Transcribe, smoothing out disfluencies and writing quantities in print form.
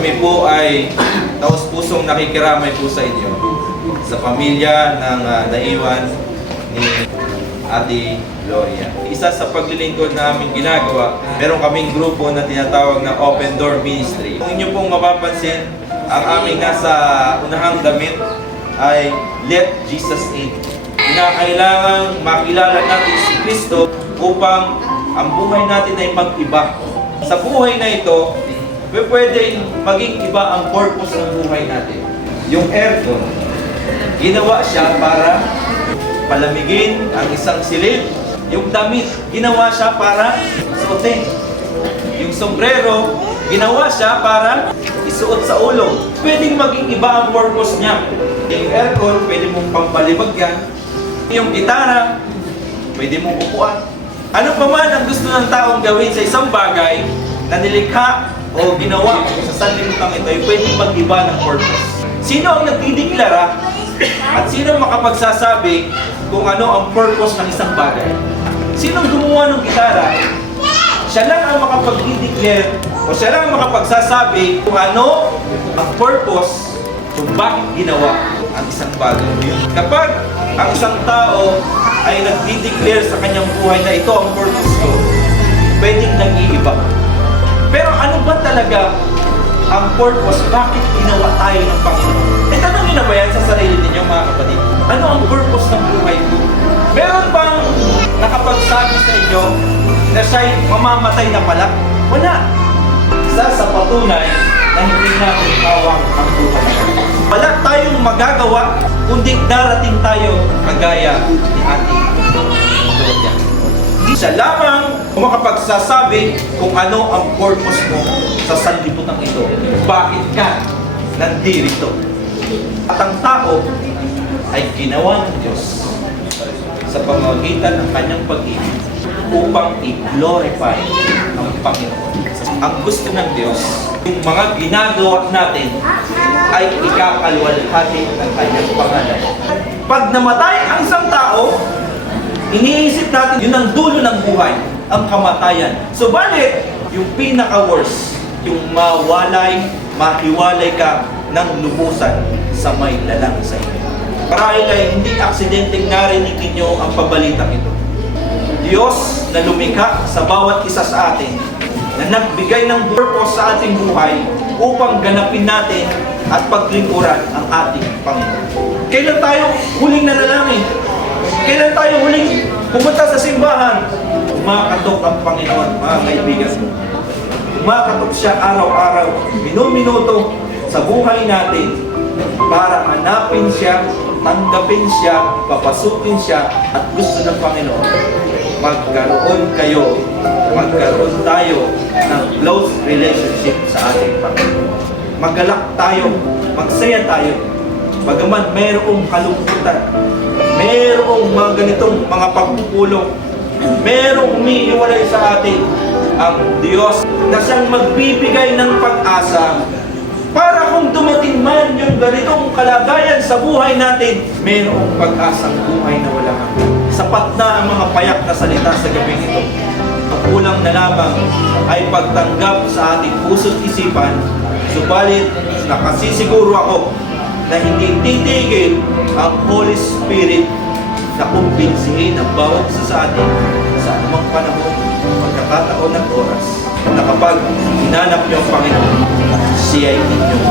Kami po ay taos-pusong nakikiramay po sa inyo, sa pamilya ng naiwan ni Ate Gloria. Isa sa paglilingkod na aming ginagawa, meron kaming grupo na tinatawag na Open Door Ministry. Kung inyo pong mapapansin, ang aming nasa unahang damit ay Let Jesus In. Kinakailangan makilala natin si Kristo upang ang buhay natin ay mag-iba. Sa buhay na ito, pwede maging iba ang purpose ng buhay natin. Yung aircon, ginawa siya para palamigin ang isang silid. Yung damit, ginawa siya para suotin. Yung sombrero, ginawa siya para isuot sa ulo. Pwedeng maging iba ang purpose niya. Yung aircon, pwede mong pampalibag yan. Yung gitara, pwede mong upuan. Ano pa man ang gusto ng taong gawin sa isang bagay na nilikha o ginawa sa sanlibutan ito ay pwedeng mag-iba ng purpose. Sino ang nagdideklara at sino makapagsasabi kung ano ang purpose ng isang bagay? Sinong gumawa ng gitara? Siya lang ang makapag-declare o siya lang ang makapagsasabi kung ano ang purpose kung bakit ginawa ang isang bagay. Kapag ang isang tao ay nag-declare sa kanyang buhay na ito ang purpose ko, pwedeng nag-iiba. Pero ano ba talaga ang purpose? Bakit ginawa tayo ng Panginoon? Tanongin na ba yan sa sarili ninyo mga kapatid? Ano ang purpose ng buhay ko? Meron bang nakapagsabi sa inyo na siya'y mamamatay na pala? Wala. Isa sa patunay na hindi natin hawak ang buhay. Wala tayong magagawa kundi darating tayo kagaya ni Ate Gloria. Hindi siya lamang makapagsasabi kung ano ang purpose mo sa sanlibutan ito. Bakit ka nandito? At ang tao ay ginawa ng Diyos sa pamamagitan ng kanyang pag-ibig upang i-glorify ang Panginoon. Ang gusto ng Diyos, yung mga ginagawa natin ay ikakalwalhati ng kanyang pangalan. Pag namatay ang isang tao, iniisip natin yun ang dulo ng buhay, ang kamatayan. Subalit, yung pinaka-worst, yung mawalay, mahiwalay ka ng lubusan sa may lalang sa inyo. Marahil ay hindi aksidenteng narinig ninyo ang pabalitang ito. Diyos na lumikha sa bawat isa sa atin, na nagbigay ng purpose sa ating buhay upang ganapin natin at paglingkuran ang ating Panginoon. Kailan tayo huling nanalangin? Kailan tayo huling pumunta sa simbahan? Kumakatok ang Panginoon, mga kaibigan. Kumakatok siya araw-araw, minuminuto sa buhay natin para hanapin siya, tanggapin siya, papasukin siya, at gusto ng Panginoon. Magkaroon tayo ng close relationship sa ating Panginoon. Magalak tayo, magsaya tayo. Bagaman mayroong kalungkutan, mayroong mga ganitong mga pagpupulong, mayroong umiiwalay sa atin, ang Diyos na siyang magbibigay ng pag-asa para kung dumating man yung ganitong kalagayan sa buhay natin, mayroong pag-asang buhay na walang hanggan. Sapat na ang mga payak na salita sa gabing ito. Ang kulang na lamang ay pagtanggap sa ating puso't isipan, subalit nakasisiguro ako na hindi titigil ang Holy Spirit na kumbinsihin ang bawat isa sa atin sa anumang panahon, pagkakataon ng oras, na kapag hinanap niyo ang Panginoon, siya ay inyong